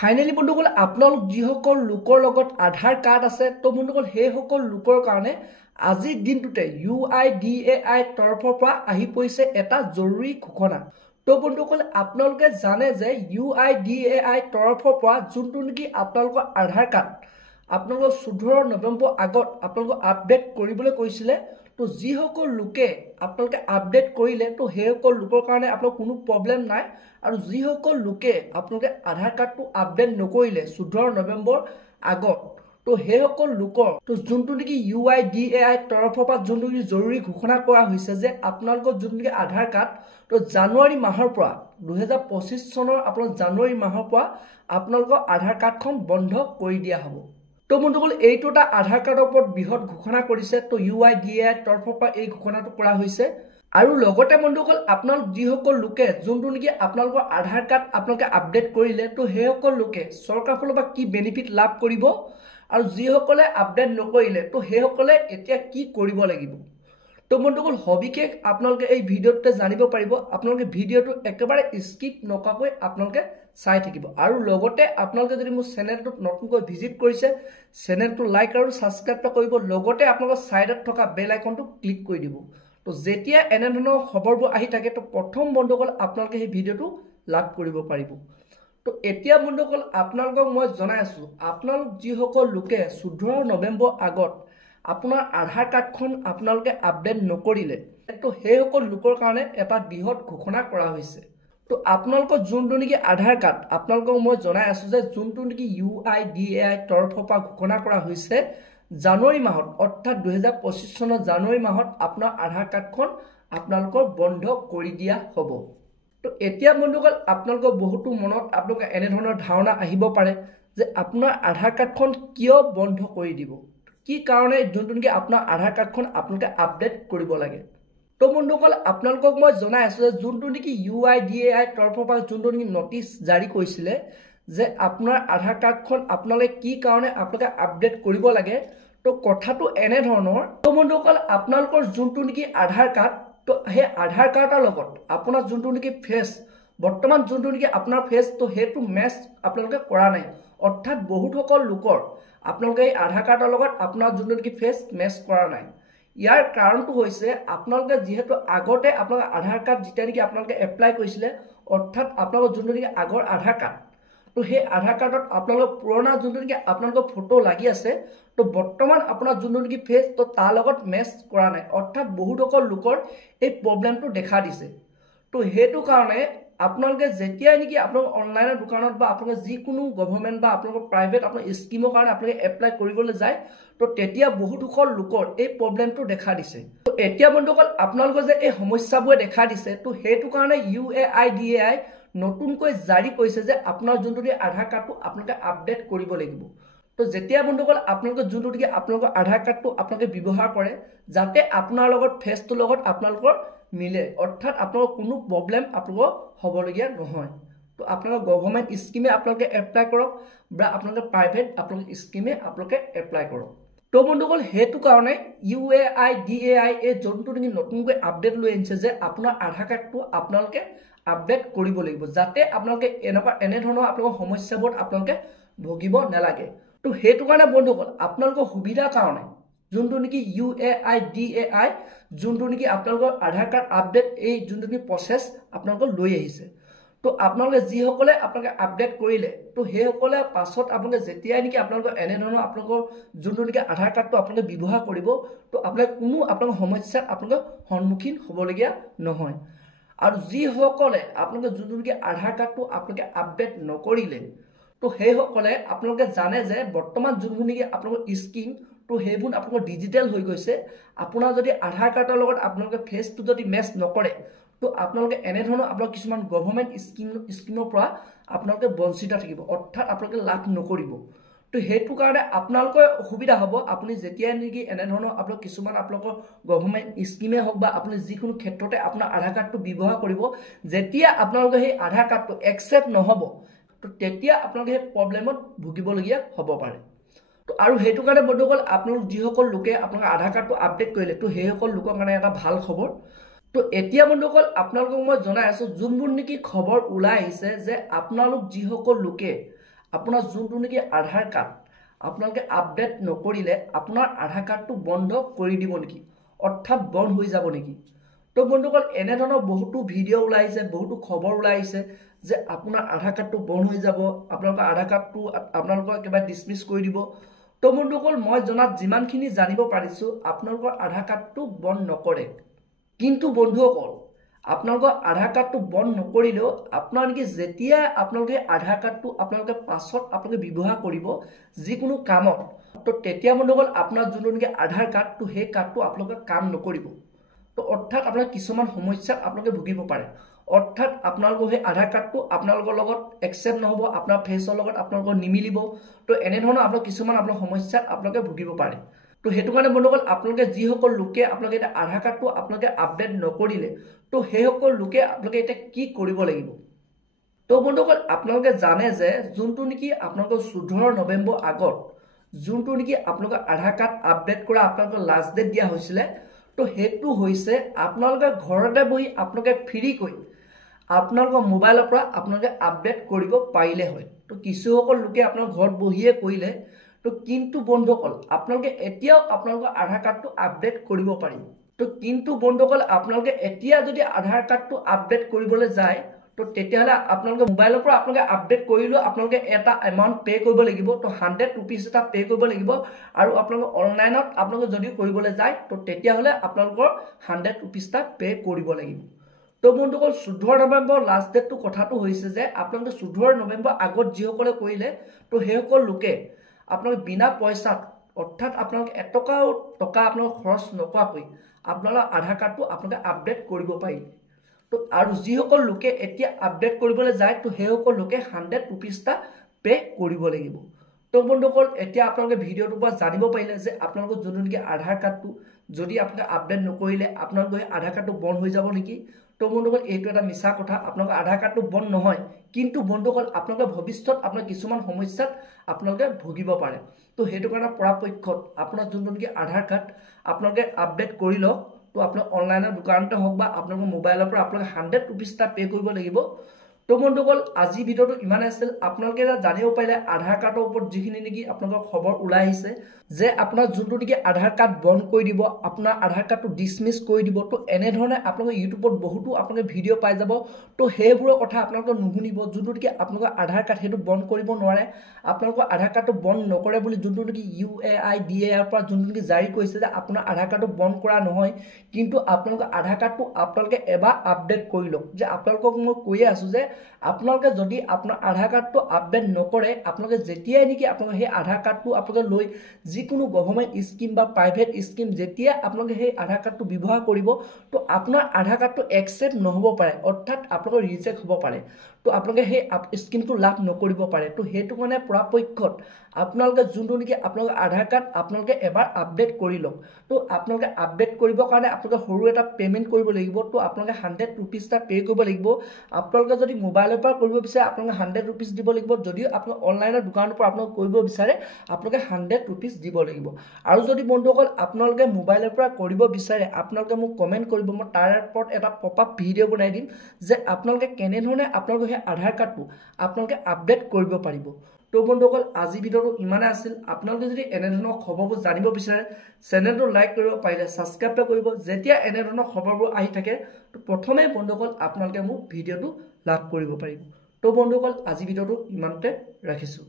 Finally বন্ধুসকল আপোনালোক যিসকল লোকৰ লগত আধাৰ কাৰ্ড আছে তো বন্ধুসকল সেইসকল লোকৰ কাৰণে আজিৰ দিনটোতে UIDAI তৰফৰ পৰা আহি পৰিছে এটা জৰুৰী ঘোষণা। তো বন্ধুসকল আপোনালোকে জানে যে UIDAI তৰফৰ পৰা যোনটো নেকি আপোনালোকৰ আধাৰ কাৰ্ড আপোনালোকৰ 14 নৱেম্বৰ আগত আপোনালোকক আপডেট কৰিবলৈ কৈছিলে। তো যিসকল লোকে আপোনালোকে আপডেট কৰিলে তো সেইসকল লোকৰ কাৰণে আপোনালোকৰ কোনো প্ৰব্লেম নাই। আৰু যিসকল লোকে আপোনালোকে আধাৰ কাৰ্ডটো আপডেট নকৰিলে 14 নৱেম্বৰ আগত তো সেইসকল লোকৰ তো যোনটো নেকি UIDAI তৰফৰ পৰা যোনটো জৰুৰী ঘোষণা কৰা হৈছে যে আপোনালোকৰ যোনটো নেকি আধাৰ কাৰ্ড তো জানুৱাৰী মাহৰ পৰা 2025 চনৰ আপোনালোকৰ জানুৱাৰী মাহৰ পৰা আপোনালোকৰ আধাৰ কাৰ্ডখন বন্ধ কৰি দিয়া হ'ব। তো বন্ধুসকল এইটো এটা আধাৰ কাৰ্ডৰ ওপৰত বৃহৎ ঘোষণা কৰিছে। তো UIDAI তৰফৰ পৰা এই ঘোষণাটো কৰা হৈছে। আৰু লগতে বন্ধুসকল আপোনালোক যিসকল লোকে যোনটো নেকি আপোনালোকৰ আধাৰ কাৰ্ড আপোনালোকে আপডেট কৰিলে তো সেইসকল লোকে চৰকাৰৰ ফালৰ পৰা কি বেনিফিট লাভ কৰিব আৰু যিসকলে আপডেট নকৰিলে তো সেইসকলে এতিয়া কি কৰিব লাগিব। তো বন্ধুসকল সবিশেষ আপোনালোকে এই ভিডিঅ'টোতে জানিব পাৰিব। আপোনালোকে ভিডিঅ'টো একেবাৰে স্কিপ নকৰাকৈ আপোনালোকে চাই থাকিব। আৰু লগতে আপোনালোকে যদি মোৰ চেনেলটোত নতুনকৈ ভিজিট কৰিছে চেনেলটো লাইক আৰু ছাবস্ক্ৰাইব কৰিব। লগতে আপোনালোকৰ ছাইডত থকা বেল আইকনটো ক্লিক কৰি দিব। তো যেতিয়া এনে ধৰণৰ খবৰবোৰ আহি থাকে তো প্ৰথম বন্ধুসকল আপোনালোকে সেই ভিডিঅ'টো লাভ কৰিব পাৰিব। তো এতিয়া বন্ধুসকল আপোনালোকক মই জনাই আছোঁ আপোনালোক যিসকল লোকে 14 নৱেম্বৰ আগত আপোনাৰ আধাৰ কাৰ্ডখন আপোনালোকে আপডেট নকৰিলে তো সেইসকল লোকৰ কাৰণে এটা বৃহৎ ঘোষণা কৰা হৈছে। তো আপোনালোকৰ যোনটো নেকি আধাৰ কাৰ্ড আপোনালোকক মই জনাই আছোঁ যে যোনটো নেকি UIDAI তৰফৰ পৰা ঘোষণা কৰা হৈছে জানুৱাৰী মাহত অৰ্থাৎ 2025 চনৰ জানুৱাৰী মাহত আপোনাৰ আধাৰ কাৰ্ডখন আপোনালোকৰ বন্ধ কৰি দিয়া হ'ব। তো এতিয়া বন্ধুসকল আপোনালোকৰ বহুতো মনত আপোনালোকে এনে ধৰণৰ ধাৰণা আহিব পাৰে যে আপোনাৰ আধাৰ কাৰ্ডখন কিয় বন্ধ কৰি দিব, কি কাৰণে যোনটো নেকি আপোনাৰ আধাৰ কাৰ্ডখন আপোনালোকে আপডেট কৰিব লাগে। তো বন্ধুসকল আপোনালোকক মই জনাই আছোঁ যে যোনটো নেকি UIDAI তৰফৰ পৰা যোনটো নেকি নটিচ জাৰি কৰিছিলে যে আপোনাৰ আধাৰ কাৰ্ডখন আপোনালোকে কি কাৰণে আপোনালোকে আপডেট কৰিব লাগে। তো কথাটো এনে ধৰণৰ তো বন্ধুসকল আপোনালোকৰ যোনটো নেকি আধাৰ কাৰ্ড তো সেই আধাৰ কাৰ্ডৰ লগত আপোনাৰ যোনটো নেকি ফেচ বৰ্তমান যোনটো নেকি আপোনাৰ ফেচ তো সেইটো মেচ আপোনালোকে কৰা নাই। অৰ্থাৎ বহুতসকল লোকৰ আপোনালোকে এই আধাৰ কাৰ্ডৰ লগত আপোনাৰ যোনটো নেকি ফেচ মেচ কৰা নাই। ইয়াৰ কাৰণটো হৈছে আপোনালোকে যিহেতু আগতে আপোনালোকৰ আধাৰ কাৰ্ড যেতিয়া নেকি আপোনালোকে এপ্লাই কৰিছিলে অৰ্থাৎ আপোনালোকৰ যোনটো নেকি আগৰ আধাৰ কাৰ্ড তো সেই আধাৰ কাৰ্ডত আপোনালোকৰ পুৰণা যোনটো নেকি আপোনালোকৰ ফটো লাগি আছে তো বৰ্তমান আপোনাৰ যোনটো নেকি ফেচ তো তাৰ লগত মেচ কৰা নাই। অৰ্থাৎ বহুতসকল লোকৰ এই প্ৰব্লেমটো দেখা দিছে। তো সেইটো কাৰণে আপোনালোকে যেতিয়াই নেকি আপোনালোকৰ অনলাইনৰ দোকানত বা আপোনালোকে যিকোনো গভৰ্ণমেণ্ট বা আপোনালোকৰ প্ৰাইভেট আপোনাৰ স্কিমৰ কাৰণে আপোনালোকে এপ্লাই কৰিবলৈ যায় তো তেতিয়া বহুতসকল লোকৰ এই প্ৰব্লেমটো দেখা দিছে। তো এতিয়া বন্ধুসকল আপোনালোকৰ যে এই সমস্যাবোৰে দেখা দিছে তো সেইটো কাৰণে UIDAI নতুনকৈ জাৰি কৰিছে যে আপোনাৰ যোনটো আধাৰ কাৰ্ডটো আপোনালোকে আপডেট কৰিব লাগিব। তো যেতিয়া বন্ধুসকল আপোনালোকে যোনটো নেকি আপোনালোকৰ আধাৰ কাৰ্ডটো আপোনালোকে ব্যৱহাৰ কৰে যাতে আপোনাৰ লগত ফেচটোৰ লগত আপোনালোকৰ মিলে অৰ্থাৎ আপোনালোকৰ কোনো প্ৰব্লেম আপোনালোকৰ হ'বলগীয়া নহয়। তো আপোনালোকৰ গভৰ্ণমেণ্ট স্কিমে আপোনালোকে এপ্লাই কৰক বা আপোনালোকে প্ৰাইভেট আপোনালোকে স্কিমে আপোনালোকে এপ্লাই কৰক। তো বন্ধুসকল সেইটো কাৰণে UIDAI এই যোনটো নেকি নতুনকৈ আপডেট লৈ আনিছে যে আপোনাৰ আধাৰ কাৰ্ডটো আপোনালোকে আপডেট কৰিব লাগিব যাতে আপোনালোকে এনে ধৰণৰ আপোনালোকৰ সমস্যাবোৰত আপোনালোকে ভুগিব নালাগে। তো সেইটো কাৰণে বন্ধুসকল আপোনালোকৰ সুবিধাৰ কাৰণে যোনটো নেকি UIDAI যোনটো নেকি আপোনালোকৰ আধাৰ কাৰ্ড আপডেট এই যোনটো নেকি প্ৰচেছ আপোনালোকৰ লৈ আহিছে। তো আপোনালোকে যিসকলে আপোনালোকে আপডেট কৰিলে তো সেইসকলে পাছত আপোনালোকে যেতিয়াই নেকি আপোনালোকৰ এনে ধৰণৰ আপোনালোকৰ যোনটো নেকি আধাৰ কাৰ্ডটো আপোনালোকে ব্যৱহাৰ কৰিব তো আপোনালোকে কোনো আপোনালোকৰ সমস্যাত আপোনালোকে সন্মুখীন হ'বলগীয়া নহয়। আৰু যিসকলে আপোনালোকে যোনটো নেকি আধাৰ কাৰ্ডটো আপোনালোকে আপডেট নকৰিলে তো সেইসকলে আপোনালোকে জানে যে বৰ্তমান যোনবোৰ নেকি আপোনালোকৰ স্কিম তো সেইবোৰ আপোনালোকৰ ডিজিটেল হৈ গৈছে। আপোনাৰ যদি আধাৰ কাৰ্ডৰ লগত আপোনালোকে ফেচটো যদি মেচ নকৰে তো আপোনালোকে এনে ধৰণৰ আপোনালোক কিছুমান গভৰ্ণমেণ্ট স্কিমৰ পৰা আপোনালোকে বঞ্চিত থাকিব অৰ্থাৎ আপোনালোকে লাভ নকৰিব। তো সেইটো কাৰণে আপোনালোকৰ অসুবিধা হ'ব আপুনি যেতিয়াই নেকি এনে ধৰণৰ আপোনালোক কিছুমান আপোনালোকৰ গভৰ্ণমেণ্ট স্কিমে হওক বা আপুনি যিকোনো ক্ষেত্ৰতে আপোনাৰ আধাৰ কাৰ্ডটো ব্যৱহাৰ কৰিব যেতিয়া আপোনালোকে সেই আধাৰ কাৰ্ডটো একচেপ্ট নহ'ব তো তেতিয়া আপোনালোকে সেই প্ৰব্লেমত ভুগিবলগীয়া হ'ব পাৰে। তো আৰু সেইটো কাৰণে বন্ধুসকল আপোনালোক যিসকল লোকে আপোনালোকৰ আধাৰ কাৰ্ডটো আপডেট কৰিলে তো সেইসকল লোকৰ কাৰণে এটা ভাল খবৰ। তো এতিয়া বন্ধুসকল আপোনালোকক মই জনাই আছোঁ যোনবোৰ নেকি খবৰ ওলাই আহিছে যে আপোনালোক যিসকল লোকে আপোনাৰ যোনটো নেকি আধাৰ কাৰ্ড আপোনালোকে আপডেট নকৰিলে আপোনাৰ আধাৰ কাৰ্ডটো বন্ধ কৰি দিব নেকি, অৰ্থাৎ বন্ধ হৈ যাব নেকি। তো বন্ধুসকল এনেধৰণৰ বহুতো ভিডিঅ' ওলাইছে, বহুতো খবৰ ওলাইছে যে আপোনাৰ আধাৰ কাৰ্ডটো বন্ধ হৈ যাব, আপোনালোকৰ আধাৰ কাৰ্ডটো আপোনালোকৰ একেবাৰে ডিছমিছ কৰি দিব। তো বন্ধুসকল মই জনাত যিমানখিনি জানিব পাৰিছোঁ আপোনালোকৰ আধাৰ কাৰ্ডটো বন্ধ নকৰে। কিন্তু বন্ধুসকল আপোনালোকৰ আধাৰ কাৰ্ডটো বন্ধ নকৰিলেও আপোনাৰ নেকি যেতিয়া আপোনালোকে আধাৰ কাৰ্ডটো আপোনালোকে পাছত আপোনালোকে ব্যৱহাৰ কৰিব যিকোনো কামত, তো তেতিয়া বন্ধুসকল আপোনাৰ যোনটো নেকি আধাৰ কাৰ্ডটো সেই কাৰ্ডটো আপোনালোকে কাম নকৰিব। তো অৰ্থাৎ আপোনালোকে কিছুমান সমস্যাত আপোনালোকে ভুগিব পাৰে, অৰ্থাৎ আপোনালোকৰ সেই আধাৰ কাৰ্ডটো আপোনালোকৰ লগত একচেপ্ট নহ'ব, আপোনাৰ ফেচৰ লগত আপোনালোকৰ নিমিলিব। তো এনেধৰণৰ আপোনালোক কিছুমান আপোনাৰ সমস্যাত আপোনালোকে ভুগিব পাৰে। তো সেইটো কাৰণে বন্ধুসকল আপোনালোকে যিসকল লোকে আপোনালোকে এতিয়া আধাৰ কাৰ্ডটো আপোনালোকে আপডেট নকৰিলে, তো সেইসকল লোকে আপোনালোকে এতিয়া কি কৰিব লাগিব। তো বন্ধুসকল আপোনালোকে জানে যে যোনটো নেকি আপোনালোকৰ 14 নৱেম্বৰ আগত যোনটো নেকি আপোনালোকৰ আধাৰ কাৰ্ড আপডেট কৰা আপোনালোকৰ লাষ্ট ডেট দিয়া হৈছিলে, তো সেইটো হৈছে আপোনালোকে ঘৰতে বহি আপোনালোকে ফ্ৰীকৈ আপোনালোকৰ মোবাইলৰ পৰা আপোনালোকে আপডেট কৰিব পাৰিলে হয়। তো কিছুসকল লোকে আপোনালোকৰ ঘৰত বহিয়ে কৰিলে, তো কিন্তু বন্ধুসকল আপোনালোকে এতিয়াও আপোনালোকৰ আধাৰ কাৰ্ডটো আপডেট কৰিব পাৰিব। তো কিন্তু বন্ধুসকল আপোনালোকে এতিয়া যদি আধাৰ কাৰ্ডটো আপডেট কৰিবলৈ যায়, তো তেতিয়াহ'লে আপোনালোকে মোবাইলৰ পৰা আপোনালোকে আপডেট কৰিলেও আপোনালোকে এটা এমাউণ্ট পে' কৰিব লাগিব। তো 100 ৰুপিজ এটা পে' কৰিব লাগিব। আৰু আপোনালোকে অনলাইনত আপোনালোকে যদি কৰিবলৈ যায়, তো তেতিয়াহ'লে আপোনালোকৰ 100 ৰুপিজ এটা পে' কৰিব লাগিব। তো বন্ধুসকল 14 নৱেম্বৰ লাষ্ট ডেটটো কথাটো হৈছে যে আপোনালোকে 14 নৱেম্বৰ আগত যিসকলে কৰিলে, তো সেইসকল লোকে আপোনালোকে বিনা পইচাত, অৰ্থাৎ আপোনালোকে এটকাও আপোনালোকে খৰচ নকৰাকৈ আপোনালোকৰ আধাৰ কাৰ্ডটো আপোনালোকে আপডেট কৰিব পাৰিব। তো আৰু যিসকল লোকে এতিয়া আপডেট কৰিবলৈ যায়, তো সেইসকল লোকে 100 ৰুপিজ এটা পে' কৰিব লাগিব। তো বন্ধুসকল এতিয়া আপোনালোকে ভিডিঅ'টোৰ পৰা জানিব পাৰিলে যে আপোনালোকৰ যোনটো নেকি আধাৰ কাৰ্ডটো যদি আপোনালোকে আপডেট নকৰিলে আপোনালোকৰ সেই আধাৰ কাৰ্ডটো বন্ধ হৈ যাব নেকি। তো বন্ধুসকল এইটো এটা মিছা কথা, আপোনালোকৰ আধাৰ কাৰ্ডটো বন্ধ নহয়, কিন্তু বন্ধুসকল আপোনালোকে ভৱিষ্যত আপোনাৰ কিছুমান সমস্যাত আপোনালোকে ভুগিব পাৰে। তো সেইটো কাৰণে পৰাপক্ষত আপোনাৰ যোনটো নেকি আধাৰ কাৰ্ড আপোনালোকে আপডেট কৰি লওক। তো আপোনাৰ অনলাইনৰ দোকানতে হওক বা আপোনালোকৰ মোবাইলৰ পৰা আপোনালোকে 100 ৰুপিজ এটা পে' কৰিব লাগিব। তো বন্ধুসকল আজি ভিডিঅ'টো ইমানে আছিল। আপোনালোকে এটা জানিব পাৰিলে আধাৰ কাৰ্ডৰ ওপৰত যিখিনি নেকি আপোনালোকৰ খবৰ ওলাই আহিছে যে আপোনাৰ যোনটো নেকি আধাৰ কাৰ্ড বন্ধ কৰি দিব, আপোনাৰ আধাৰ কাৰ্ডটো ডিছমিছ কৰি দিব। তো এনেধৰণে আপোনালোকে ইউটিউবত বহুতো আপোনালোকে ভিডিঅ' পাই যাব। তো সেইবোৰৰ কথা আপোনালোকে নুশুনিব। যোনটো নেকি আপোনালোকৰ আধাৰ কাৰ্ড সেইটো বন্ধ কৰিব নোৱাৰে, আপোনালোকৰ আধাৰ কাৰ্ডটো বন্ধ নকৰে বুলি যোনটো নেকি UIDAIৰ পৰা যোনটো নেকি জাৰি কৰিছে যে আপোনাৰ আধাৰ কাৰ্ডটো বন্ধ কৰা নহয়, কিন্তু আপোনালোকৰ আধাৰ কাৰ্ডটো আপোনালোকে এবাৰ আপডেট কৰি লওক। যে আপোনালোকক মই কৈয়ে আছোঁ যে আপোনালোকে যদি আপোনাৰ আধাৰ কাৰ্ডটো আপডেট নকৰে, আপোনালোকে যেতিয়াই নেকি আপোনালোকে সেই আধাৰ কাৰ্ডটো আপোনালোকে লৈ যিকোনো গভৰ্ণমেণ্ট স্কিম বা প্ৰাইভেট স্কিম যেতিয়া আপোনালোকে সেই আধাৰ কাৰ্ডটো ব্যৱহাৰ কৰিব, তো আপোনাৰ আধাৰ কাৰ্ডটো একচেপ্ট নহ'ব পাৰে, অৰ্থাৎ আপোনালোকৰ ৰিজেক্ট হ'ব পাৰে। তো আপোনালোকে সেই স্কিমটো লাভ নকৰিব পাৰে। তো সেইটো কাৰণে পৰাপক্ষত আপোনালোকে যোনটো নেকি আপোনালোকৰ আধাৰ কাৰ্ড আপোনালোকে এবাৰ আপডেট কৰি লওক। তো আপোনালোকে আপডেট কৰিবৰ কাৰণে আপোনালোকে সৰু এটা পে'মেণ্ট কৰিব লাগিব। তো আপোনালোকে 100 ৰুপিজ এটা পে' কৰিব লাগিব। আপোনালোকে যদি মোবাইলৰ পৰা কৰিব বিচাৰে আপোনালোকে 100 ৰুপিজ দিব লাগিব। যদিও আপোনালোকে অনলাইনৰ দোকানৰ পৰা আপোনালোকে কৰিব বিচাৰে আপোনালোকে 100 ৰুপিজ দিব লাগিব। আৰু যদি বন্ধুসকল আপোনালোকে মোবাইলৰ পৰা কৰিব বিচাৰে আপোনালোকে মোক কমেণ্ট কৰিব, মই তাৰ ওপৰত এটা পপআপ ভিডিঅ' বনাই দিম যে আপোনালোকে কেনেধৰণে আপোনালোকৰ সেই আধাৰ কাৰ্ডটো আপোনালোকে আপডেট কৰিব পাৰিব। তো বন্ধুসকল আজি ভিডিঅ'টো ইমানে আছিল। আপোনালোকে যদি এনেধৰণৰ খবৰবোৰ জানিব বিচাৰে চেনেলটো লাইক কৰিব, পাৰিলে ছাবস্ক্ৰাইব কৰিব। যেতিয়া এনেধৰণৰ খবৰবোৰ আহি থাকে তো প্ৰথমে বন্ধুসকল আপোনালোকে মোক ভিডিঅ'টো লাভ কৰিব পাৰিব। তো বন্ধুসকল আজি ভিডিঅ'টো ইমানতে ৰাখিছোঁ।